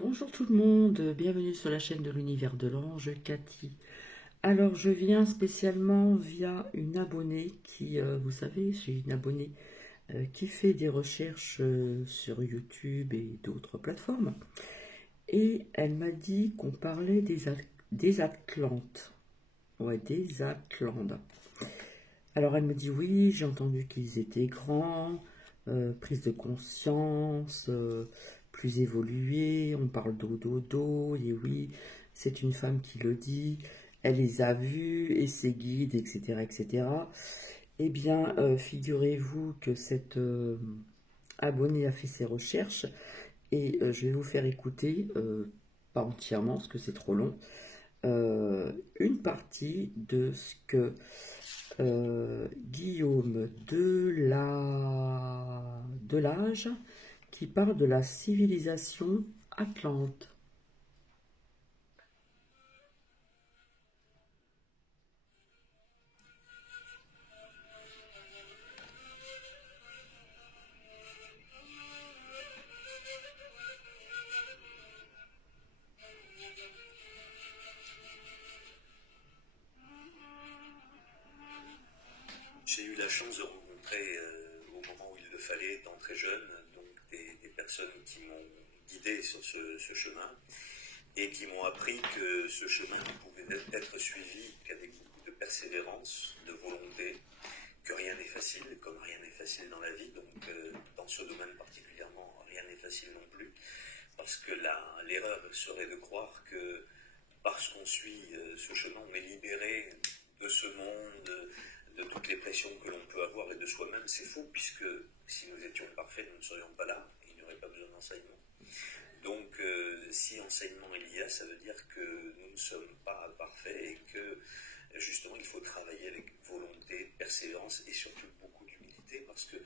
Bonjour tout le monde, bienvenue sur la chaîne de l'univers de l'ange, Cathy. Alors je viens spécialement via une abonnée qui, vous savez, j'ai une abonnée qui fait des recherches sur YouTube et d'autres plateformes. Et elle m'a dit qu'on parlait des Atlantes. Ouais, des Atlantes. Alors elle me dit oui, j'ai entendu qu'ils étaient grands, prise de conscience, plus évoluée, on parle d'eau, et oui, c'est une femme qui le dit, elle les a vus et ses guides, etc. etc. Eh bien, figurez-vous que cette abonnée a fait ses recherches et je vais vous faire écouter, pas entièrement parce que c'est trop long, une partie de ce que Guillaume Delage qui parle de la civilisation atlante. J'ai eu la chance de rencontrer au moment où il le fallait, étant très jeune, donc des personnes qui m'ont guidé sur ce chemin et qui m'ont appris que ce chemin ne pouvait être suivi qu'avec beaucoup de persévérance, de volonté, que rien n'est facile, comme rien n'est facile dans la vie, donc dans ce domaine particulièrement, rien n'est facile non plus, parce que l'erreur serait de croire que parce qu'on suit ce chemin, on est libéré de ce monde, de toutes les pressions que l'on peut avoir et de soi-même. C'est faux, puisque si nous étions parfaits, nous ne serions pas là, et il n'y aurait pas besoin d'enseignement. Donc, si enseignement il y a, ça veut dire que nous ne sommes pas parfaits et que, justement, il faut travailler avec volonté, persévérance et surtout beaucoup d'humilité, parce que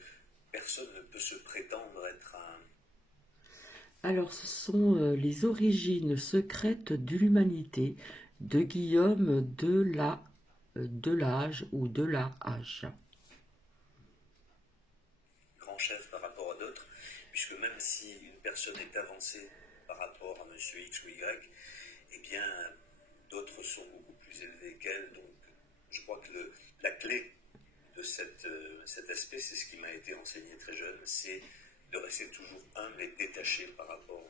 personne ne peut se prétendre être un... Alors, ce sont les origines secrètes de l'humanité de Guillaume Delage ou Delage. grand chef par rapport à d'autres, puisque même si une personne est avancée par rapport à monsieur X ou Y, eh bien, d'autres sont beaucoup plus élevés qu'elle. Donc, je crois que la clé de cet aspect, c'est ce qui m'a été enseigné très jeune, c'est de rester toujours humble et détaché par rapport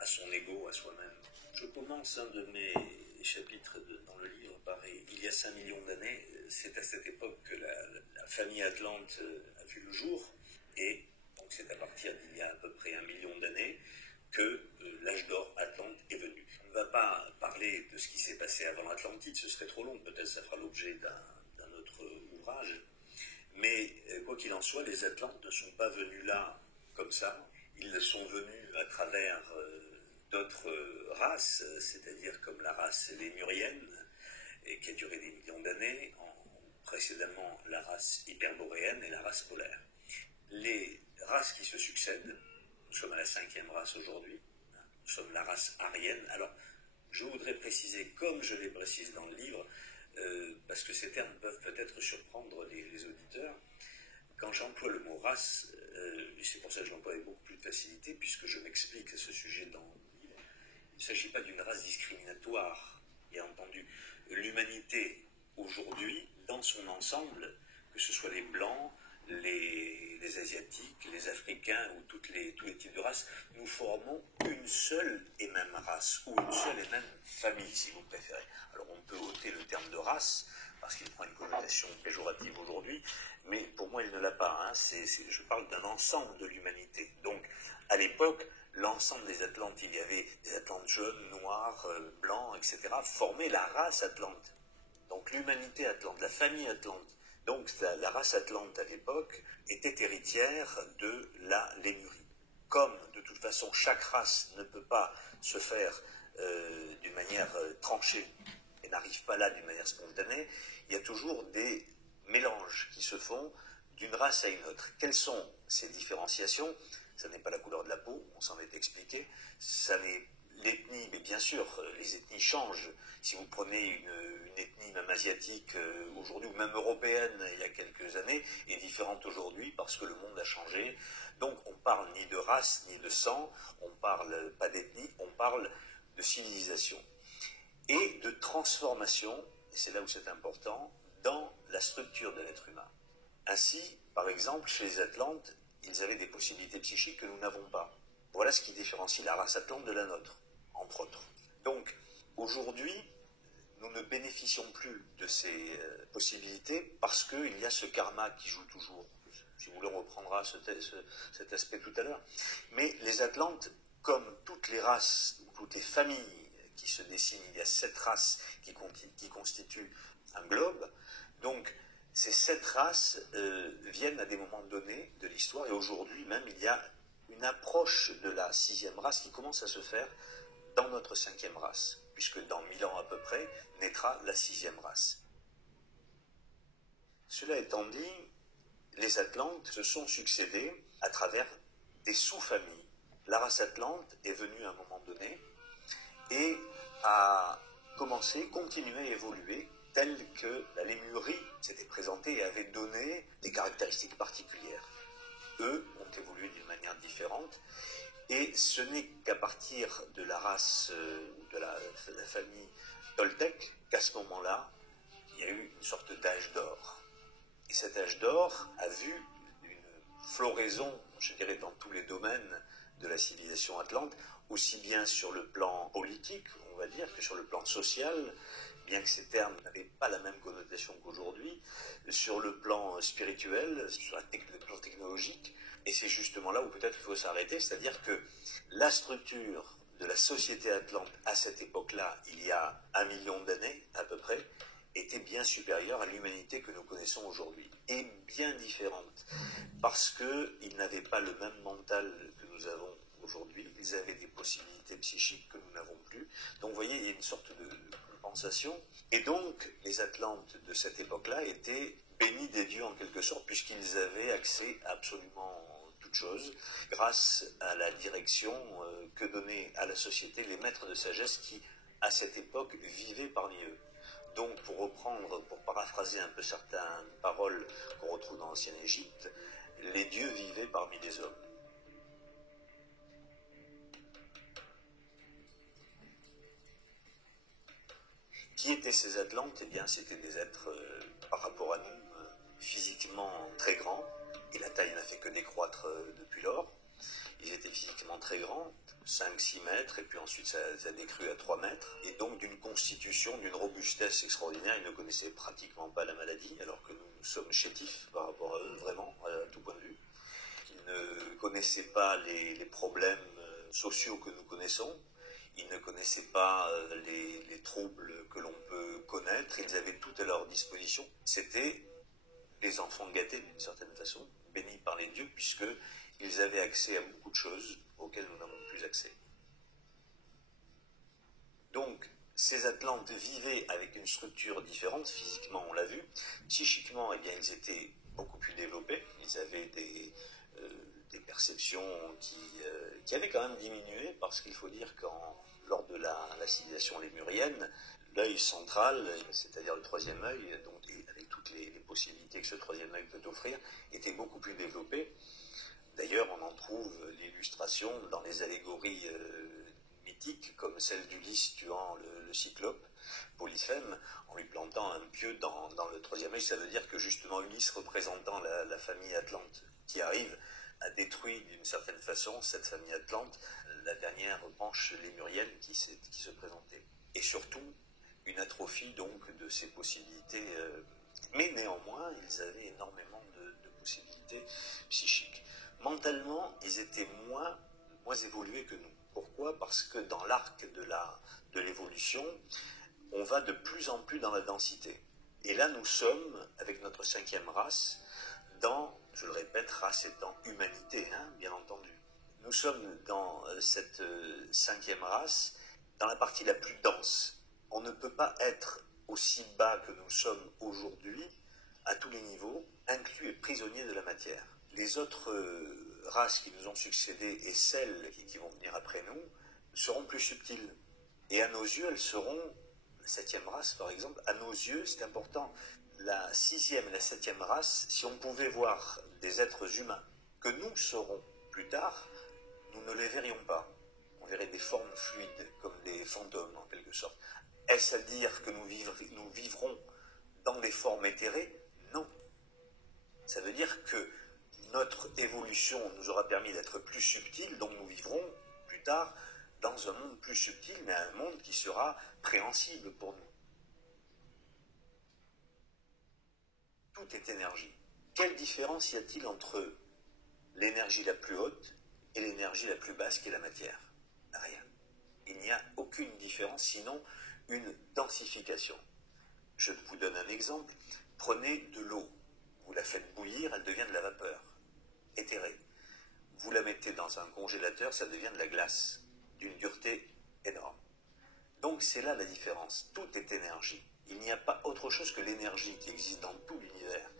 à son ego, à soi-même. Je commence un de mes chapitres dans le livre par il y a 5 millions d'années. C'est à cette époque que la famille Atlante a vu le jour, et donc c'est à partir d'il y a à peu près 1 million d'années que l'âge d'or Atlante est venu. On ne va pas parler de ce qui s'est passé avant l'Atlantide, ce serait trop long, peut-être ça fera l'objet d'un autre ouvrage, mais quoi qu'il en soit, les Atlantes ne sont pas venus là comme ça, ils sont venus à travers d'autres races, c'est-à-dire comme la race lémurienne, et qui a duré des millions d'années, précédemment la race hyperboréenne et la race polaire. Les races qui se succèdent, nous sommes à la 5e race aujourd'hui, nous sommes la race aryenne. Alors, je voudrais préciser, comme je l'ai précisé dans le livre, parce que ces termes peuvent peut-être surprendre les auditeurs, quand j'emploie le mot race, et c'est pour ça que je l'emploie avec beaucoup plus de facilité, puisque je m'explique à ce sujet dans le livre, il ne s'agit pas d'une race discriminatoire, bien entendu. L'humanité, aujourd'hui, dans son ensemble, que ce soit les Blancs, les Asiatiques, les Africains ou tous les types de races, nous formons une seule et même race, ou une seule et même famille, si vous préférez. Alors on peut ôter le terme de race, parce qu'il prend une connotation péjorative aujourd'hui, mais pour moi il ne l'a pas. Hein. Je parle d'un ensemble de l'humanité. Donc à l'époque, l'ensemble des Atlantes, il y avait des Atlantes jaunes, noirs, blancs, etc., formaient la race Atlante. Donc l'humanité Atlante, la famille Atlante. Donc la race Atlante à l'époque était héritière de la Lémurie. Comme de toute façon chaque race ne peut pas se faire d'une manière tranchée et n'arrive pas là d'une manière spontanée, il y a toujours des mélanges qui se font d'une race à une autre. Quelles sont ces différenciations? Ça n'est pas la couleur de la peau, on s'en est expliqué, ça n'est l'ethnie, mais bien sûr, les ethnies changent. Si vous prenez une ethnie même asiatique aujourd'hui, ou même européenne il y a quelques années, est différente aujourd'hui parce que le monde a changé. Donc on parle ni de race, ni de sang, on parle pas d'ethnie, on parle de civilisation. Et de transformation, et c'est là où c'est important, dans la structure de l'être humain. Ainsi, par exemple, chez les Atlantes, ils avaient des possibilités psychiques que nous n'avons pas. Voilà ce qui différencie la race Atlante de la nôtre, entre autres. Donc, aujourd'hui, nous ne bénéficions plus de ces possibilités parce qu'il y a ce karma qui joue toujours. Si vous voulez, on reprendra cet aspect tout à l'heure. Mais les Atlantes, comme toutes les races, ou toutes les familles qui se dessinent, il y a 7 races qui constituent un globe. Donc, ces 7 races viennent à des moments donnés de l'histoire, et aujourd'hui même, il y a une approche de la 6e race qui commence à se faire dans notre 5e race, puisque dans 1000 ans à peu près, naîtra la 6e race. Cela étant dit, les Atlantes se sont succédés à travers des sous-familles. La race Atlante est venue à un moment donné et a continué à évoluer tel que la Lémurie s'était présentée et avait donné des caractéristiques particulières. Eux ont évolué d'une manière différente, et ce n'est qu'à partir de la race, de la famille Toltec, qu'à ce moment-là, il y a eu une sorte d'âge d'or. Et cet âge d'or a vu une floraison, je dirais, dans tous les domaines de la civilisation atlante, aussi bien sur le plan politique, on va dire, que sur le plan social, bien que ces termes n'avaient pas la même connotation qu'aujourd'hui, sur le plan spirituel, sur le plan technologique, et c'est justement là où peut-être il faut s'arrêter, c'est-à-dire que la structure de la société atlante à cette époque-là, il y a 1 million d'années à peu près, était bien supérieure à l'humanité que nous connaissons aujourd'hui, et bien différente, parce qu'ils n'avaient pas le même mental que nous avons aujourd'hui, ils avaient des possibilités psychiques que nous n'avons plus, donc vous voyez, il y a une sorte de compensation, et donc les Atlantes de cette époque-là étaient bénis des dieux en quelque sorte, puisqu'ils avaient accès à absolument toute chose, grâce à la direction que donnaient à la société les maîtres de sagesse qui, à cette époque, vivaient parmi eux. Donc, pour paraphraser un peu certaines paroles qu'on retrouve dans l'ancienne Égypte, les dieux vivaient parmi les hommes. Qui étaient ces Atlantes? Eh bien, c'était des êtres, par rapport à nous, physiquement très grands, et la taille n'a fait que décroître depuis lors. Ils étaient physiquement très grands, 5-6 mètres, et puis ensuite ça a décru à 3 mètres, et donc d'une constitution, d'une robustesse extraordinaire. Ils ne connaissaient pratiquement pas la maladie, alors que nous sommes chétifs par rapport à eux, vraiment, à tout point de vue. Ils ne connaissaient pas les problèmes sociaux que nous connaissons, ils ne connaissaient pas les troubles que l'on peut connaître, ils avaient tout à leur disposition. C'était des enfants gâtés d'une certaine façon, bénis par les dieux, puisqu'ils avaient accès à beaucoup de choses auxquelles nous n'avons plus accès. Donc, ces Atlantes vivaient avec une structure différente, physiquement on l'a vu, psychiquement, eh bien, ils étaient beaucoup plus développés, ils avaient des perceptions qui avaient quand même diminué, parce qu'il faut dire que lors de la civilisation lémurienne, l'œil central, c'est-à-dire le 3e œil, donc avec toutes les possibilités que ce 3e œil peut offrir, était beaucoup plus développé. D'ailleurs, on en trouve l'illustration dans les allégories mythiques, comme celle d'Ulysse tuant le cyclope, Polyphème, en lui plantant un pieu dans le 3e œil. Ça veut dire que justement Ulysse, représentant la famille Atlante qui arrive, a détruit d'une certaine façon cette famille Atlante, la dernière branche lémurienne qui se présentait. Et surtout, une atrophie donc de ces possibilités, mais néanmoins, ils avaient énormément de possibilités psychiques. Mentalement, ils étaient moins évolués que nous. Pourquoi? Parce que dans l'arc de l'évolution, on va de plus en plus dans la densité. Et là, nous sommes, avec notre 5e race, dans, je le répète, race étant humanité, bien entendu. Nous sommes dans cette 5e race, dans la partie la plus dense. On ne peut pas être aussi bas que nous sommes aujourd'hui, à tous les niveaux, inclus et prisonniers de la matière. Les autres races qui nous ont succédé et celles qui vont venir après nous seront plus subtiles. Et à nos yeux, elles seront, la 7e race par exemple, à nos yeux, c'est important, la 6e et la 7e race, si on pouvait voir des êtres humains que nous serons plus tard, nous ne les verrions pas. On verrait des formes fluides, comme des fantômes en quelque sorte. Est-ce à dire que nous vivrons dans des formes éthérées? Non. Ça veut dire que notre évolution nous aura permis d'être plus subtils, donc nous vivrons plus tard dans un monde plus subtil, mais un monde qui sera préhensible pour nous. Tout est énergie. Quelle différence y a-t-il entre l'énergie la plus haute et l'énergie la plus basse qui est la matière? Rien. Il n'y a aucune différence, sinon une densification. Je vous donne un exemple. Prenez de l'eau. Vous la faites bouillir, elle devient de la vapeur, éthérée. Vous la mettez dans un congélateur, ça devient de la glace, d'une dureté énorme. Donc c'est là la différence. Tout est énergie. Il n'y a pas autre chose que l'énergie qui existe dans tout l'univers.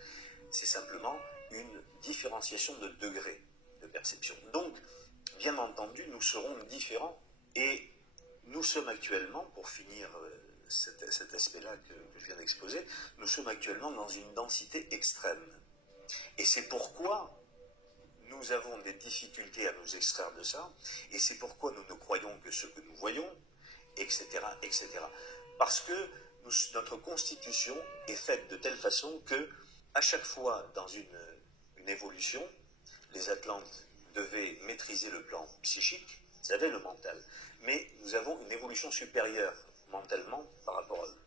C'est simplement une différenciation de degrés de perception. Donc, bien entendu, nous serons différents et nous sommes actuellement, pour finir cet aspect-là que je viens d'exposer, nous sommes actuellement dans une densité extrême. Et c'est pourquoi nous avons des difficultés à nous extraire de ça, et c'est pourquoi nous ne croyons que ce que nous voyons, etc., etc. Parce que notre constitution est faite de telle façon que, à chaque fois dans une évolution, les Atlantes devaient maîtriser le plan psychique, ils avaient le mental, mais nous avons une évolution supérieure mentalement par rapport à eux.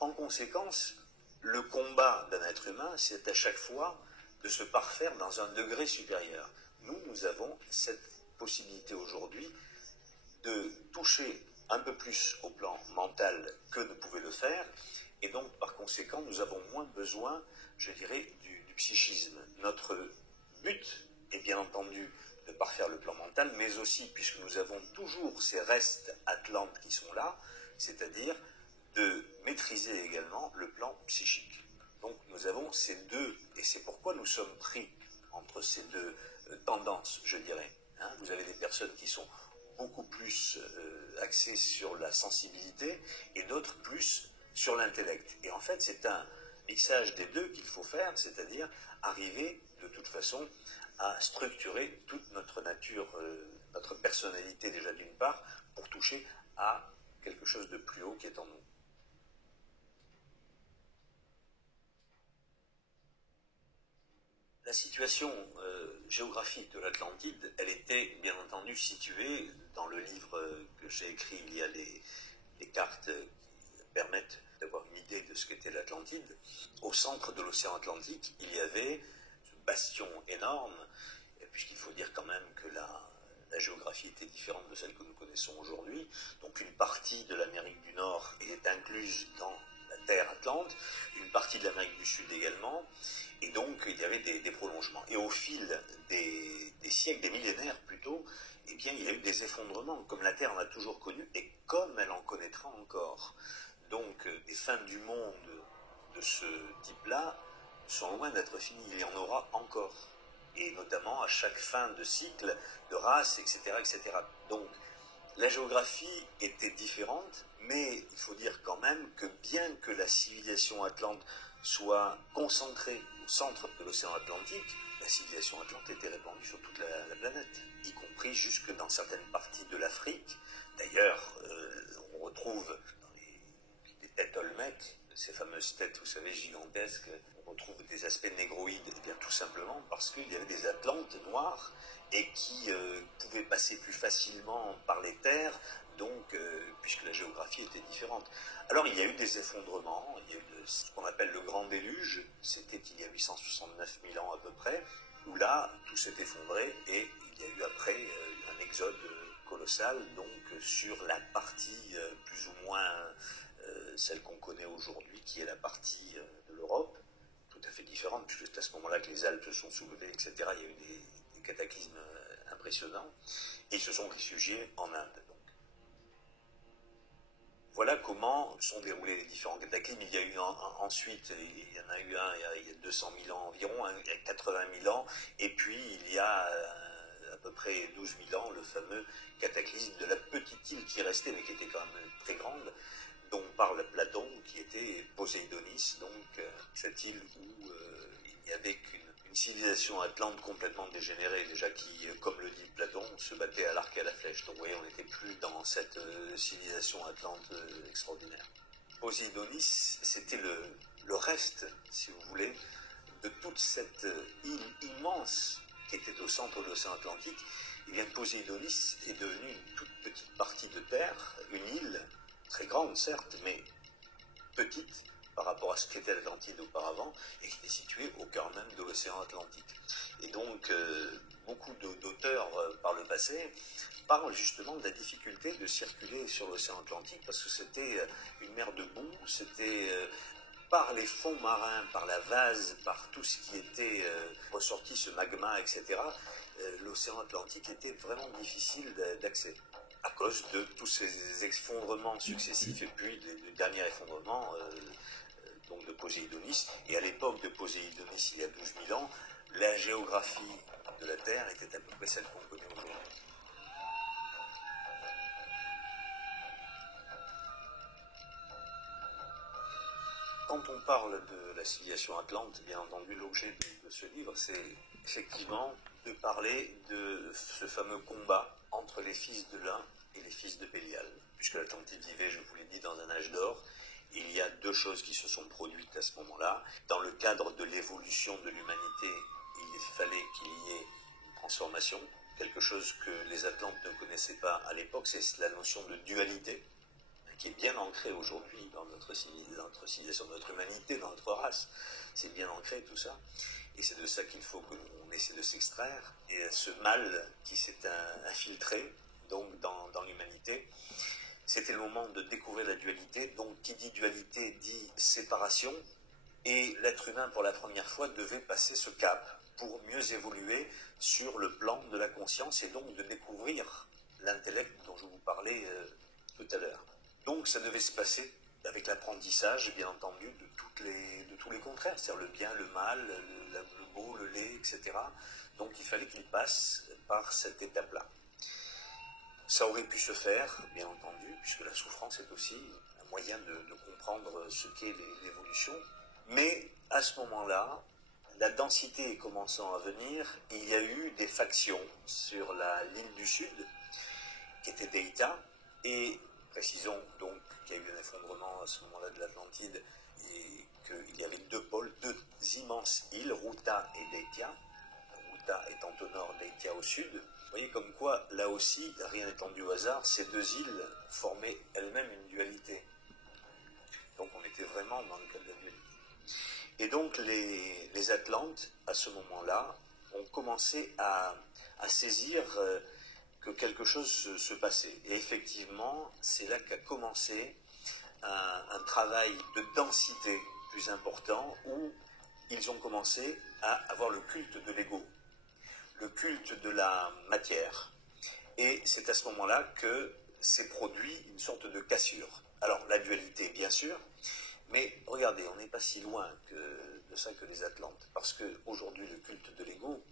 En conséquence, le combat d'un être humain, c'est à chaque fois de se parfaire dans un degré supérieur. Nous avons cette possibilité aujourd'hui de toucher un peu plus au plan mental que ne pouvait le faire, et donc par conséquent nous avons moins besoin, je dirais, du psychisme. Notre but est bien entendu de parfaire le plan mental, mais aussi, puisque nous avons toujours ces restes atlantes qui sont là, c'est-à-dire de maîtriser également le plan psychique. Donc nous avons ces deux, et c'est pourquoi nous sommes pris entre ces deux tendances, je dirais. Vous avez des personnes qui sont beaucoup plus axées sur la sensibilité et d'autres plus sur l'intellect. Et en fait, c'est un mixage des deux qu'il faut faire, c'est-à-dire arriver de toute façon à structurer toute notre nature, notre personnalité déjà d'une part, pour toucher à quelque chose de plus haut qui est en nous. La situation géographique de l'Atlantide, elle était bien entendu située dans le livre que j'ai écrit. Il y a les cartes qui permettent d'avoir une idée de ce qu'était l'Atlantide. Au centre de l'océan Atlantique, il y avait ce bastion énorme, puisqu'il faut dire quand même que la géographie était différente de celle que nous connaissons aujourd'hui. Donc une partie de l'Amérique du Nord est incluse dans la terre Atlante, une partie de l'Amérique du Sud également, et donc il y avait des prolongements. Et au fil des siècles, des millénaires plutôt, eh bien il y a eu des effondrements, comme la Terre en a toujours connu, et comme elle en connaîtra encore. Donc les fins du monde de ce type-là sont loin d'être finies, il y en aura encore. Et notamment à chaque fin de cycle, de race, etc., etc. Donc, la géographie était différente, mais il faut dire quand même que bien que la civilisation atlante soit concentrée au centre de l'océan Atlantique, la civilisation atlante était répandue sur toute la planète, y compris jusque dans certaines parties de l'Afrique. D'ailleurs, on retrouve dans les têtes olmèques, ces fameuses têtes, vous savez, gigantesques, on retrouve des aspects négroïdes, et bien tout simplement parce qu'il y avait des Atlantes noirs et qui pouvaient passer plus facilement par les terres, donc puisque la géographie était différente. Alors il y a eu des effondrements, il y a eu ce qu'on appelle le grand déluge, c'était il y a 869 000 ans à peu près, où là tout s'est effondré et il y a eu après un exode colossal, donc sur la partie plus ou moins celle qu'on connaît aujourd'hui, qui est la partie de l'Europe, tout à fait différente, puisque c'est à ce moment-là que les Alpes se sont soulevées, etc. Il y a eu des cataclysmes impressionnants, et ils se sont réfugiés en Inde. Donc. Voilà comment sont déroulés les différents cataclysmes. Il y a eu ensuite, il y en a eu un il y a 200 000 ans environ, il y a 80 000 ans, et puis il y a à peu peu près 12 000 ans, le fameux cataclysme de la petite île qui restait, mais qui était quand même très grande, dont parle Platon, qui était Poséidonis, donc cette île où il n'y avait qu'une civilisation atlante complètement dégénérée, déjà qui, comme le dit Platon, se battait à l'arc et à la flèche. Donc vous voyez, on n'était plus dans cette civilisation atlante extraordinaire. Poséidonis, c'était le reste, si vous voulez, de toute cette île immense qui était au centre de l'océan Atlantique. Et bien Poséidonis est devenue une toute petite partie de terre, une île, très grande certes, mais petite par rapport à ce qu'était l'Atlantide auparavant, et qui est située au cœur même de l'océan Atlantique. Et donc, beaucoup d'auteurs par le passé parlent justement de la difficulté de circuler sur l'océan Atlantique, parce que c'était une mer de boue, c'était par les fonds marins, par la vase, par tout ce qui était ressorti, ce magma, etc., l'océan Atlantique était vraiment difficile d'accès, à cause de tous ces effondrements successifs, et puis le dernier effondrement donc de Poséidonis. Et à l'époque de Poséidonis, il y a 12 000 ans, la géographie de la Terre était à peu près celle qu'on connaît aujourd'hui. Quand on parle de la civilisation atlante, bien entendu, l'objet de ce livre, c'est effectivement de parler de ce fameux combat entre les fils de l'un et les fils de Bélial. Puisque l'Atlantide vivait, je vous l'ai dit, dans un âge d'or, il y a deux choses qui se sont produites à ce moment-là. Dans le cadre de l'évolution de l'humanité, il fallait qu'il y ait une transformation. Quelque chose que les Atlantes ne connaissaient pas à l'époque, c'est la notion de dualité, qui est bien ancrée aujourd'hui dans notre civilisation, dans notre humanité, dans notre race. C'est bien ancré tout ça. Et c'est de ça qu'il faut que l'on essaie de s'extraire. Et ce mal qui s'est infiltré donc dans l'humanité, c'était le moment de découvrir la dualité. Donc qui dit dualité dit séparation. Et l'être humain, pour la première fois, devait passer ce cap pour mieux évoluer sur le plan de la conscience et donc de découvrir l'intellect dont je vous parlais tout à l'heure. Donc ça devait se passer avec l'apprentissage, bien entendu, de tous les contraires, c'est-à-dire le bien, le mal, le beau, le laid, etc. Donc il fallait qu'il passe par cette étape-là. Ça aurait pu se faire, bien entendu, puisque la souffrance est aussi un moyen de comprendre ce qu'est l'évolution. Mais à ce moment-là, la densité commençant à venir, il y a eu des factions sur l'île du Sud, qui était Deïta, et précisons donc qu'il y a eu un effondrement à ce moment-là de l'Atlantide, et qu'il y avait deux pôles, deux immenses îles, Ruta et Deïtia, Ruta étant au nord, Deïtia au sud. Vous voyez comme quoi, là aussi, rien n'est tendu au hasard, ces deux îles formaient elles-mêmes une dualité. Donc on était vraiment dans le cas de la dualité. Et donc les Atlantes, à ce moment-là, ont commencé à saisir que quelque chose se passait. Et effectivement, c'est là qu'a commencé un travail de densité plus important, où ils ont commencé à avoir le culte de l'ego, le culte de la matière. Et c'est à ce moment-là que s'est produit une sorte de cassure. Alors la dualité, bien sûr, mais regardez, on n'est pas si loin de ça que les Atlantes, parce qu'aujourd'hui, le culte de l'ego,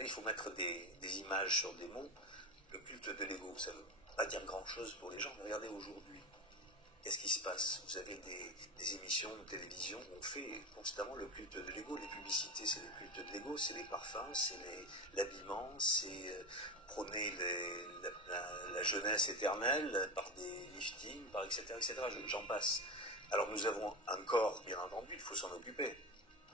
il faut mettre des images sur des mots. Le culte de l'ego, ça ne veut pas dire grand-chose pour les gens. Regardez aujourd'hui, qu'est-ce qui se passe? Vous avez des émissions de télévision où on fait constamment le culte de l'ego. Les publicités, c'est le culte de l'ego, c'est les parfums, c'est l'habillement, c'est prôner la jeunesse éternelle par des liftings, par etc., etc. J'en passe. Alors nous avons un corps, bien entendu, il faut s'en occuper.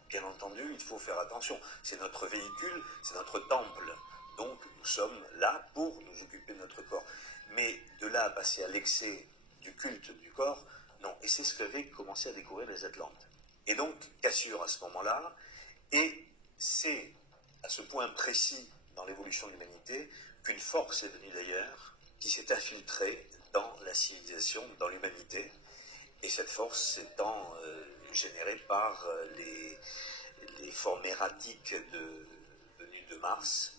Bien entendu, il faut faire attention. C'est notre véhicule, c'est notre temple. Donc nous sommes là pour nous occuper de notre corps. Mais de là à passer à l'excès du culte du corps, non. Et c'est ce qu'avaient commencé à découvrir les Atlantes. Et donc, cassure à ce moment-là, et c'est à ce point précis dans l'évolution de l'humanité qu'une force est venue d'ailleurs, qui s'est infiltrée dans la civilisation, dans l'humanité, et cette force étant générée par les formes erratiques venues de Mars,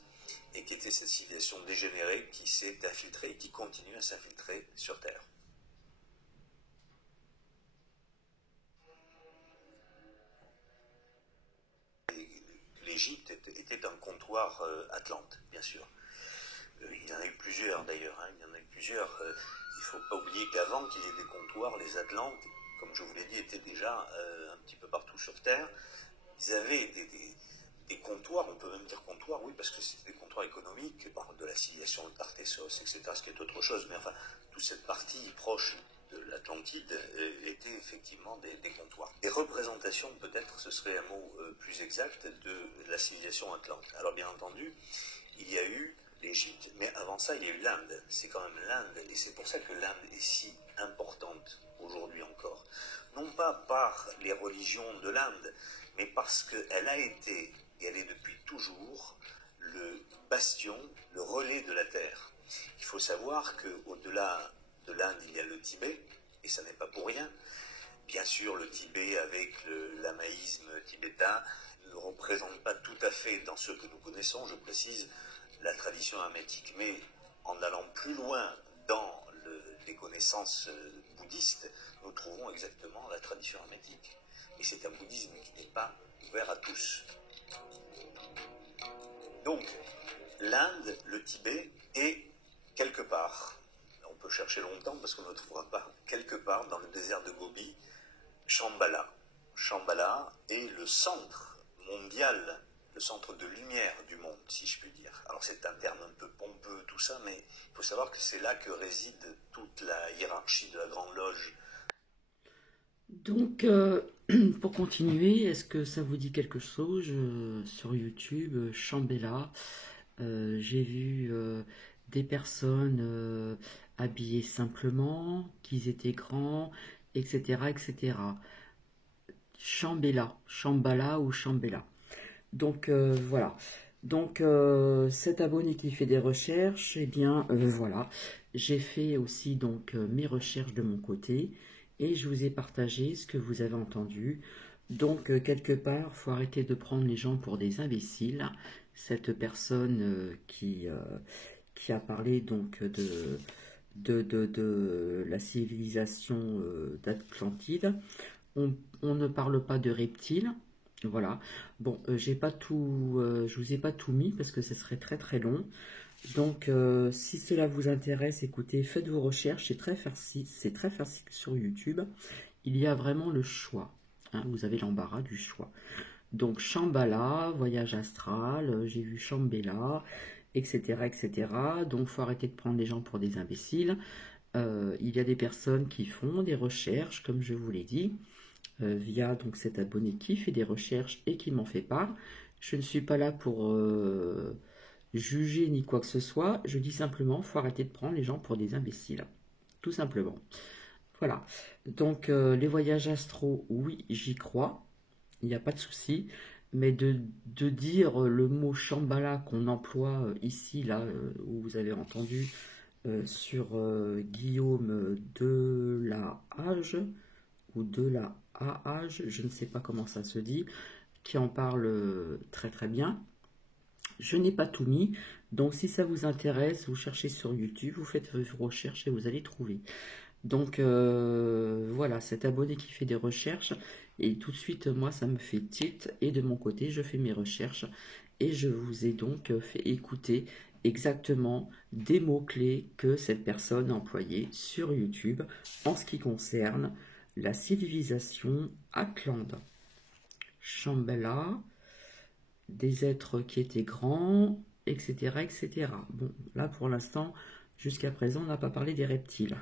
et qui était cette civilisation dégénérée qui s'est infiltrée et qui continue à s'infiltrer sur Terre. L'Égypte était un comptoir atlante, bien sûr. Il y en a eu plusieurs d'ailleurs, hein, il y en a eu plusieurs. Il ne faut pas oublier qu'avant qu'il y ait des comptoirs, les Atlantes, comme je vous l'ai dit, étaient déjà un petit peu partout sur Terre. Ils avaient des comptoirs, on peut même dire comptoirs, oui, parce que c'était des comptoirs économiques, par de la civilisation de Tartessos, etc., ce qui est autre chose, mais enfin, toute cette partie proche de l'Atlantide était effectivement des comptoirs. Des représentations, peut-être, ce serait un mot plus exact, de la civilisation atlante. Alors, bien entendu, il y a eu l'Égypte, mais avant ça, il y a eu l'Inde. C'est quand même l'Inde, et c'est pour ça que l'Inde est si importante aujourd'hui encore. Non pas par les religions de l'Inde, mais parce qu'elle a été, et elle est depuis toujours, le bastion, le relais de la Terre. Il faut savoir qu'au-delà de l'Inde, il y a le Tibet, et ça n'est pas pour rien. Bien sûr, le Tibet, avec l'amaïsme tibétain, ne représente pas tout à fait, dans ce que nous connaissons, je précise, la tradition hermétique. Mais en allant plus loin dans les connaissances bouddhistes, nous trouvons exactement la tradition hermétique. Et c'est un bouddhisme qui n'est pas ouvert à tous. Donc, l'Inde, le Tibet, est quelque part, on peut chercher longtemps parce qu'on ne trouvera pas, quelque part dans le désert de Gobi, Shambhala. Shambhala est le centre mondial, le centre de lumière du monde, si je puis dire. Alors c'est un terme un peu pompeux, tout ça, mais il faut savoir que c'est là que réside toute la hiérarchie de la Grande Loge. Donc, pour continuer, est-ce que ça vous dit quelque chose sur YouTube, Shambhala? J'ai vu des personnes habillées simplement, qu'ils étaient grands, etc., etc. Shambhala ou Shambhala. Donc voilà. Donc cet abonné qui fait des recherches, eh bien voilà, j'ai fait aussi donc mes recherches de mon côté et je vous ai partagé ce que vous avez entendu. Donc quelque part, faut arrêter de prendre les gens pour des imbéciles. Cette personne qui a parlé donc de la civilisation d'Atlantide. On ne parle pas de reptiles. Voilà. Bon, j'ai pas tout, je vous ai pas tout mis parce que ce serait très très long. Donc, si cela vous intéresse, écoutez, faites vos recherches. C'est très facile sur YouTube. Il y a vraiment le choix. Hein, vous avez l'embarras du choix. Donc, Shambhala, voyage astral, j'ai vu Shambhala, etc., etc. Donc, faut arrêter de prendre les gens pour des imbéciles. Il y a des personnes qui font des recherches, comme je vous l'ai dit, via donc cet abonné qui fait des recherches et qui m'en fait part. Je ne suis pas là pour juger ni quoi que ce soit. Je dis simplement, faut arrêter de prendre les gens pour des imbéciles, tout simplement. Voilà. Donc les voyages astro, oui, j'y crois. Il n'y a pas de souci. Mais de dire le mot Shambhala qu'on emploie ici, là, où vous avez entendu sur Guillaume de la Hage, ou de la AH, je ne sais pas comment ça se dit, qui en parle très très bien. Je n'ai pas tout mis, donc si ça vous intéresse, vous cherchez sur YouTube, vous faites vos recherches et vous allez trouver. Donc voilà, cet abonné qui fait des recherches, et tout de suite, moi, ça me fait tilt, et de mon côté, je fais mes recherches, et je vous ai donc fait écouter exactement des mots-clés que cette personne a employés sur YouTube en ce qui concerne la civilisation Atlante. Shambhala, des êtres qui étaient grands, etc., etc. Bon, là pour l'instant, jusqu'à présent, on n'a pas parlé des reptiles.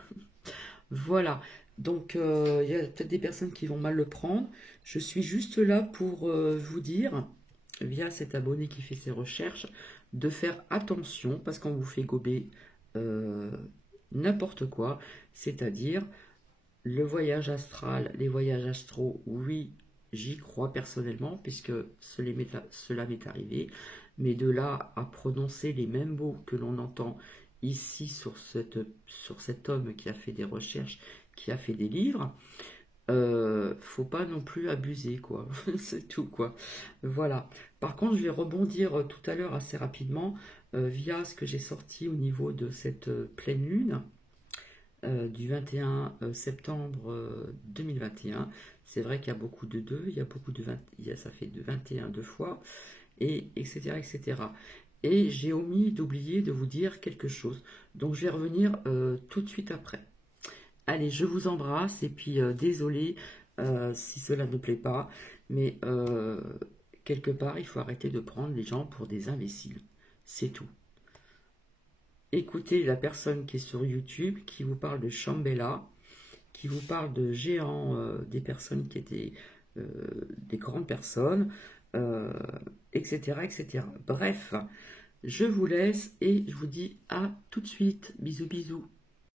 Voilà, donc il y a peut-être des personnes qui vont mal le prendre. Je suis juste là pour vous dire, via cet abonné qui fait ses recherches, de faire attention, parce qu'on vous fait gober n'importe quoi, c'est-à-dire le voyage astral, les voyages astraux, oui, j'y crois personnellement, puisque cela m'est arrivé, mais de là à prononcer les mêmes mots que l'on entend ici sur cet homme qui a fait des recherches, qui a fait des livres, faut pas non plus abuser, quoi. C'est tout, quoi. Voilà. Par contre, je vais rebondir tout à l'heure assez rapidement via ce que j'ai sorti au niveau de cette pleine lune. Du 21 septembre 2021. C'est vrai qu'il y a beaucoup de 2, il y a beaucoup de 20, ça fait de 21 deux fois, et etc., etc. Et j'ai omis d'oublier de vous dire quelque chose. Donc je vais revenir tout de suite après. Allez, je vous embrasse et puis désolé si cela ne plaît pas, mais quelque part, il faut arrêter de prendre les gens pour des imbéciles. C'est tout. Écoutez la personne qui est sur YouTube, qui vous parle de Shambhala, qui vous parle de géants, des personnes qui étaient des grandes personnes, etc., etc. Bref, je vous laisse et je vous dis à tout de suite. Bisous, bisous.